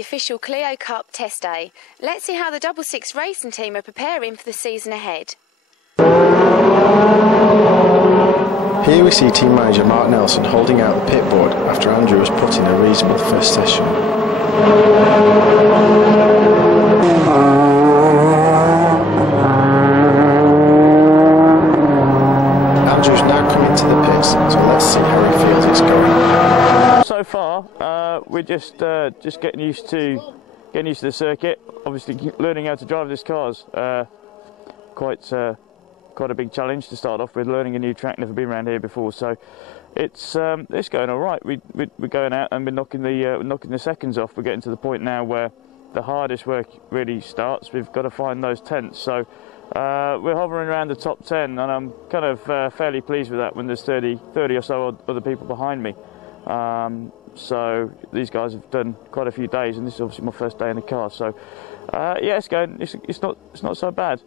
the official Clio Cup test day. Let's see how the 66 racing team are preparing for the season ahead. Here we see team manager Mark Nelson holding out the pit board after Andrew was put in a reasonable first session. Andrew's now coming to the pits, so let's see how he feels it's going. So far, we're just getting used to the circuit. Obviously, learning how to drive this car's quite a big challenge to start off with. Learning a new track, never been around here before, so it's going all right. We're going out and we're knocking the seconds off. We're getting to the point now where the hardest work really starts. We've got to find those tenths. So we're hovering around the top 10, and I'm kind of fairly pleased with that when there's 30 or so other people behind me. So these guys have done quite a few days, and this is obviously my first day in the car. So yeah, it's going. It's not so bad.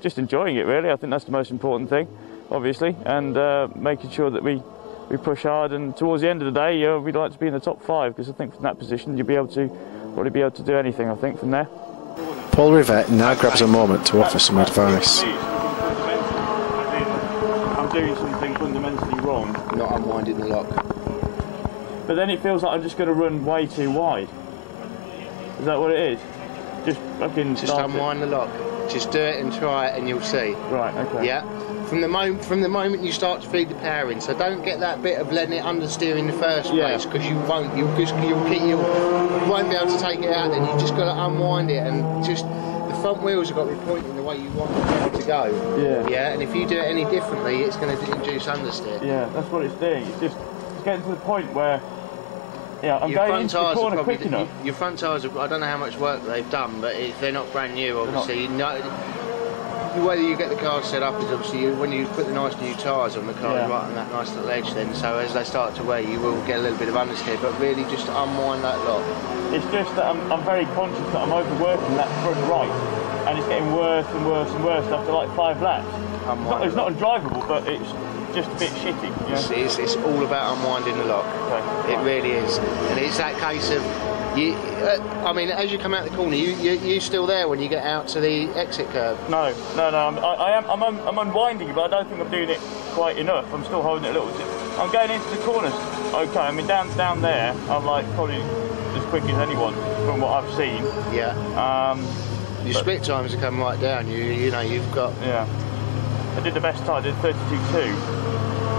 Just enjoying it, really. I think that's the most important thing, obviously, and making sure that we push hard. And towards the end of the day, we'd like to be in the top 5, because I think from that position you'll probably be able to do anything. I think from there. Paul Rivette now grabs a moment to offer some advice. I'm doing something fundamentally wrong. Not unwinding the lock. But then it feels like I'm just going to run way too wide. Is that what it is? Just fucking just unwind the lock. Just do it and try it, and you'll see. Right. Okay. Yeah. From the moment you start to feed the power in, so don't get that bit of letting it understeer in the first place, because you won't. You won't be able to take it out. Then you just got to unwind it, and just the front wheels have got to be pointing the way you want the car to go. Yeah. Yeah. And if you do it any differently, it's going to induce understeer. Yeah. That's what it's doing. It's getting to the point where. Yeah, I'm going into the corner quick enough. Your front tyres, I don't know how much work they've done, but they're not brand new, obviously. You know, the way that you get the car set up is obviously when you put the nice new tyres on the car, right on that nice little edge then, so as they start to wear, you will get a little bit of understeer, but really just unwind that lock. It's just that I'm very conscious that I'm overworking that front right, and it's getting worse and worse and worse after like 5 laps. It's not undrivable, but it's just a bit shitty. You know? It's all about unwinding the lock. Okay. It really is, and it's that case of you. I mean, as you come out the corner, you still there when you get out to the exit curve? No. I'm unwinding it, but I don't think I'm doing it quite enough. I'm still holding it a little bit. I'm going into the corners. Okay, I mean down there, I'm like probably as quick as anyone from what I've seen. Yeah. Your split times have come right down. You know you've got. Yeah. I did the best time. I did 32.2.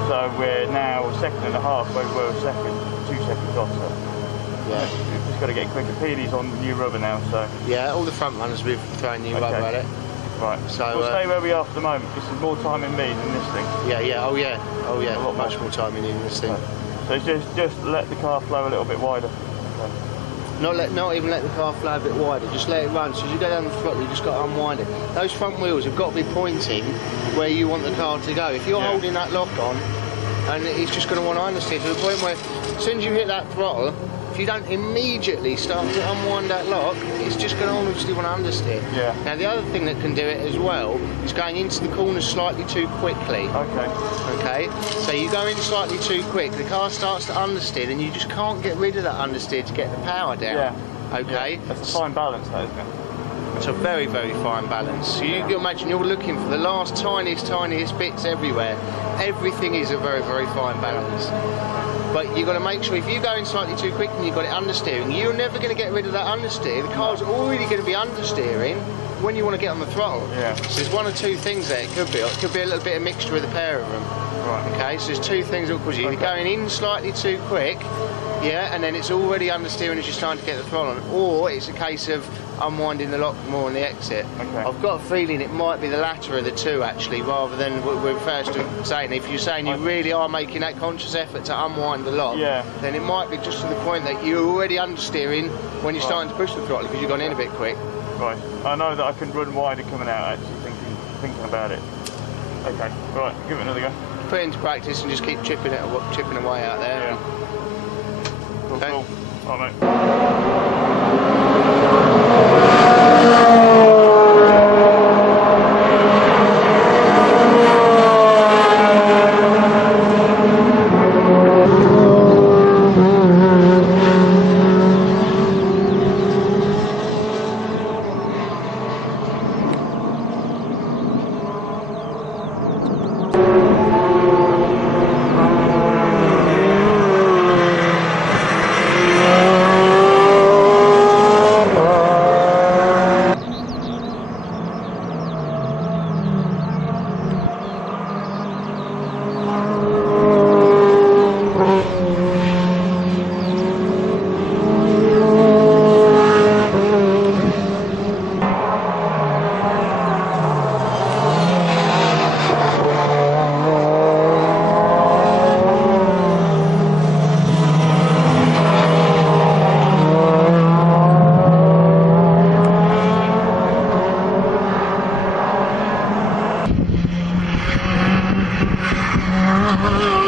So we're now 2.5 seconds where we were second, 2 seconds off. So yeah, we've just got to get quicker. Peely's on new rubber now, so yeah, all the front runners we've thrown new rubber at it. Right. So we'll stay where we are for the moment. This is more time in me than this thing. Yeah. Oh yeah. A lot much more time in you than this thing. Right. So just let the car flow a little bit wider. Okay. Not even let the car flow a bit wider, just let it run. So as you go down the throttle, you just got to unwind it. Those front wheels have got to be pointing where you want the car to go. If you're holding that lock on, and it's just going to want to understeer to the point where as soon as you hit that throttle, if you don't immediately start to unwind that lock, it's just going to obviously want to understeer. Yeah. Now the other thing that can do it as well is going into the corners slightly too quickly. Okay. So you go in slightly too quick, the car starts to understeer, and you just can't get rid of that understeer to get the power down. Yeah. Okay. Yeah. That's a fine balance, though, isn't it? It's a very, very fine balance. So you can imagine you're looking for the last tiniest bits everywhere. Everything is a very, very fine balance. But you've got to make sure if you go in slightly too quick and you've got it understeering, you're never going to get rid of that understeer. The car's already going to be understeering when you want to get on the throttle. Yeah. So there's one or two things there. It could be a little bit of mixture of the pair of them. Right. Okay. So there's two things that will cause you. You're going in slightly too quick. Yeah, and then it's already understeering as you're starting to get the throttle on, or it's a case of unwinding the lock more on the exit. Okay. I've got a feeling it might be the latter of the two, actually, rather than what we're first saying. If you're saying you really are making that conscious effort to unwind the lock, then it might be just to the point that you're already understeering when you're starting to push the throttle because you've gone in a bit quick. Right. I know that I can run wider coming out, actually, thinking about it. Okay. Right. Give it another go. Put it into practice and just keep chipping away out there. Yeah. Cool. All right, Thank you.